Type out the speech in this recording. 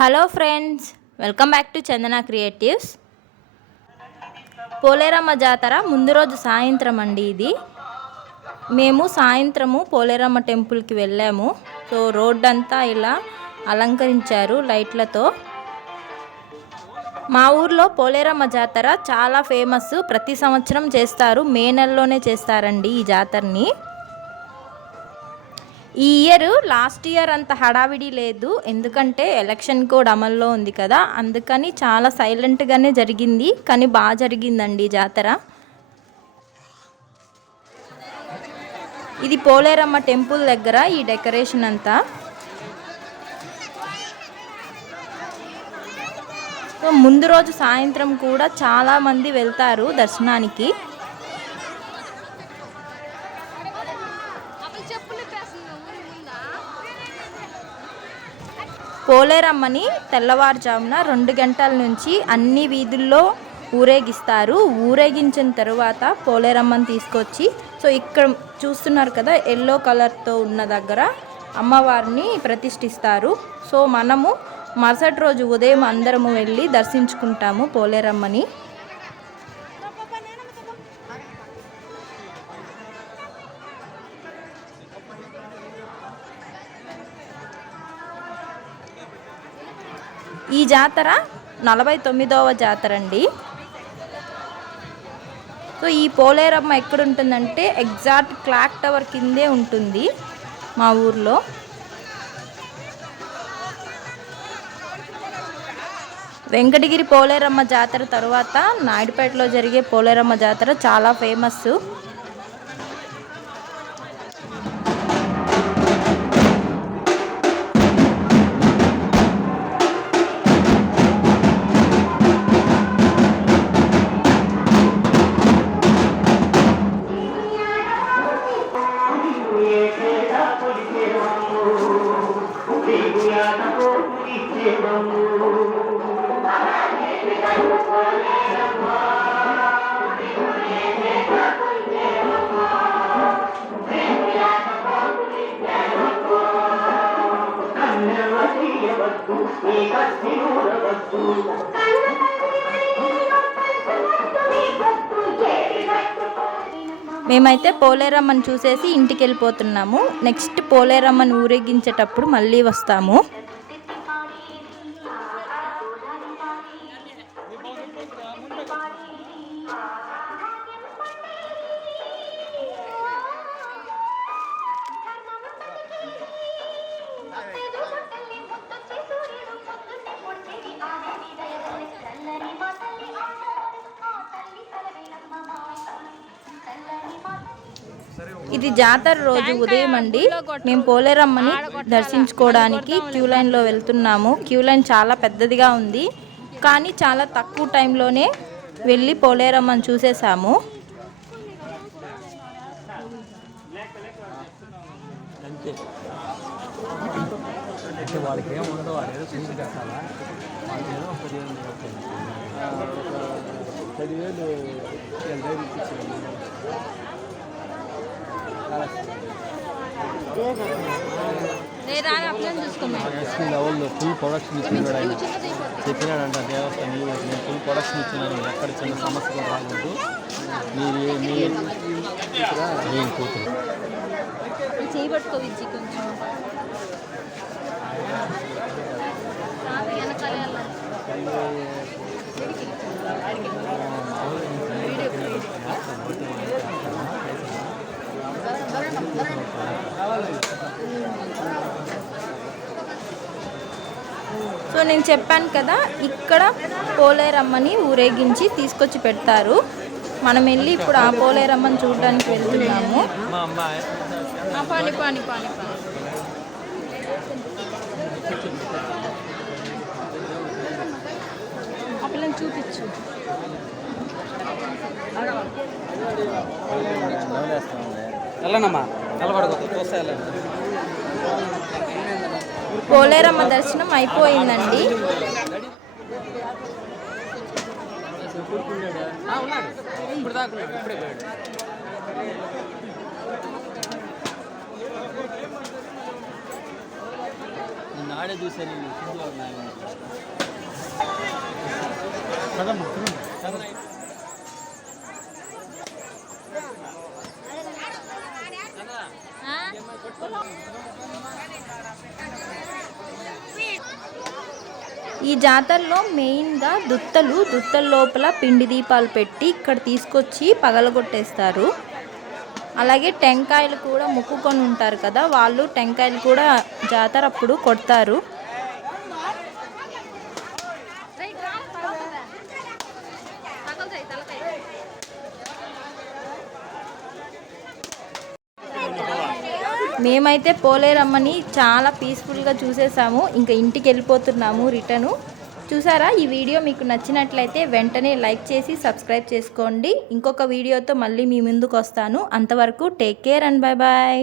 Hello friends welcome back to Chandana creatives Poleramma జాతర ముందు రోజు సాయంత్రం అండి ఇది. మేము సాయంత్రము పోలేరమ్మ టెంపుల్కి వెళ్ళాము. సో రోడ్ అంతా ఇలా అలంకరించారు లైట్లతో. మా ఊర్లో పోలేరమ్మ జాతర చాలా ఫేమస్ ప్రతి సంవత్సరం చేస్తారు. మే నెలలోనే చేస్తారండి ఈ జాతరని. ఈ ఇయర్ లాస్ట్ ఇయర్ అంత హడావిడి లేదు. ఎందుకంటే ఎలక్షన్ కోడ్ అమల్లో ఉంది కదా. అందుకని చాలా సైలెంట్గానే జరిగింది. కానీ బాగా జరిగిందండి ఈ జాతర. ఇది పోలేరమ్మ టెంపుల్ దగ్గర ఈ డెకరేషన్ అంతా. సో ముందు రోజు సాయంత్రం కూడా చాలామంది వెళ్తారు దర్శనానికి. పోలేరమ్మని తెల్లవారుజామున రెండు గంటల నుంచి అన్ని వీధుల్లో ఊరేగిస్తారు. ఊరేగించిన తర్వాత పోలేరమ్మని తీసుకొచ్చి సో ఇక్కడ చూస్తున్నారు కదా ఎల్లో కలర్తో ఉన్న దగ్గర అమ్మవారిని ప్రతిష్ఠిస్తారు. సో మనము మరుసటి రోజు ఉదయం అందరము వెళ్ళి దర్శించుకుంటాము పోలేరమ్మని. ఈ జాతర నలభై తొమ్మిదవ జాతర అండి. సో ఈ పోలేరమ్మ ఎక్కడ ఉంటుందంటే ఎగ్జాక్ట్ క్లాక్ టవర్ కిందే ఉంటుంది మా ఊర్లో. వెంకటగిరి పోలేరమ్మ జాతర తర్వాత నాయుడుపేటలో జరిగే పోలేరమ్మ జాతర చాలా ఫేమస్ నాకు ఇచ్చేదము శ్రీ కస్తూరవస్తు మేమైతే పోలేరమ్మని చూసేసి ఇంటికి వెళ్ళిపోతున్నాము నెక్స్ట్ పోలేరమ్మని ఊరేగించేటప్పుడు మళ్ళీ వస్తాము. ఇది జాతర రోజు ఉదయం అండి. మేము పోలేరమ్మని దర్శించుకోవడానికి క్యూ లైన్లో వెళ్తున్నాము. క్యూ లైన్ చాలా పెద్దదిగా ఉంది. కానీ చాలా తక్కువ టైంలోనే వెళ్ళి పోలేరమ్మని చూసేసాము. ఉండదు వాడు ఏదో కట్టాలా పదివేలు పదివేలు వీళ్ళ ఫుల్ ప్రొడక్షన్ ఇచ్చినాడు ఆయన. చెప్పినాడంట దేవస్థానం నేను ఫుల్ ప్రొడక్షన్ ఇచ్చినాను ఎక్కడ చిన్న సమస్య కూడా రాకూడదు. మీరు ఏ- కూతురు చేయబట్టుకోవిచ్చి కొంచెం. సో నేను చెప్పాను కదా ఇక్కడ పోలేరమ్మని ఊరేగించి తీసుకొచ్చి పెడతారు. మనం వెళ్ళి ఇప్పుడు ఆ పోలేరమ్మని చూడడానికి వెళ్తున్నాము. పాని పాని పాని ఆ పిల్లని చూపించు. వెళ్ళనమ్మా. నిలబడకూడదు చూస్తే వెళ్ళండి పోలేరమ్మ దర్శనం అయిపోయిందండి చూసాను ఈ జాతరలో మెయిన్గా దుత్తలు దుత్తల లోపల పిండి దీపాలు పెట్టి ఇక్కడ తీసుకొచ్చి పగలగొట్టేస్తారు. అలాగే టెంకాయలు కూడా మొక్కుకొని ఉంటారు కదా వాళ్ళు టెంకాయలు కూడా జాతర అప్పుడు కొడతారు. మేమైతే పోలేరమ్మని చాలా పీస్ఫుల్గా చూసేసాము. ఇంకా ఇంటికి వెళ్ళిపోతున్నాము రిటర్ను చూసారా? ఈ వీడియో మీకు నచ్చినట్లయితే వెంటనే లైక్ చేసి సబ్స్క్రైబ్ చేసుకోండి. ఇంకొక వీడియోతో మళ్ళీ మీ ముందుకు వస్తాను. అంతవరకు take care and bye bye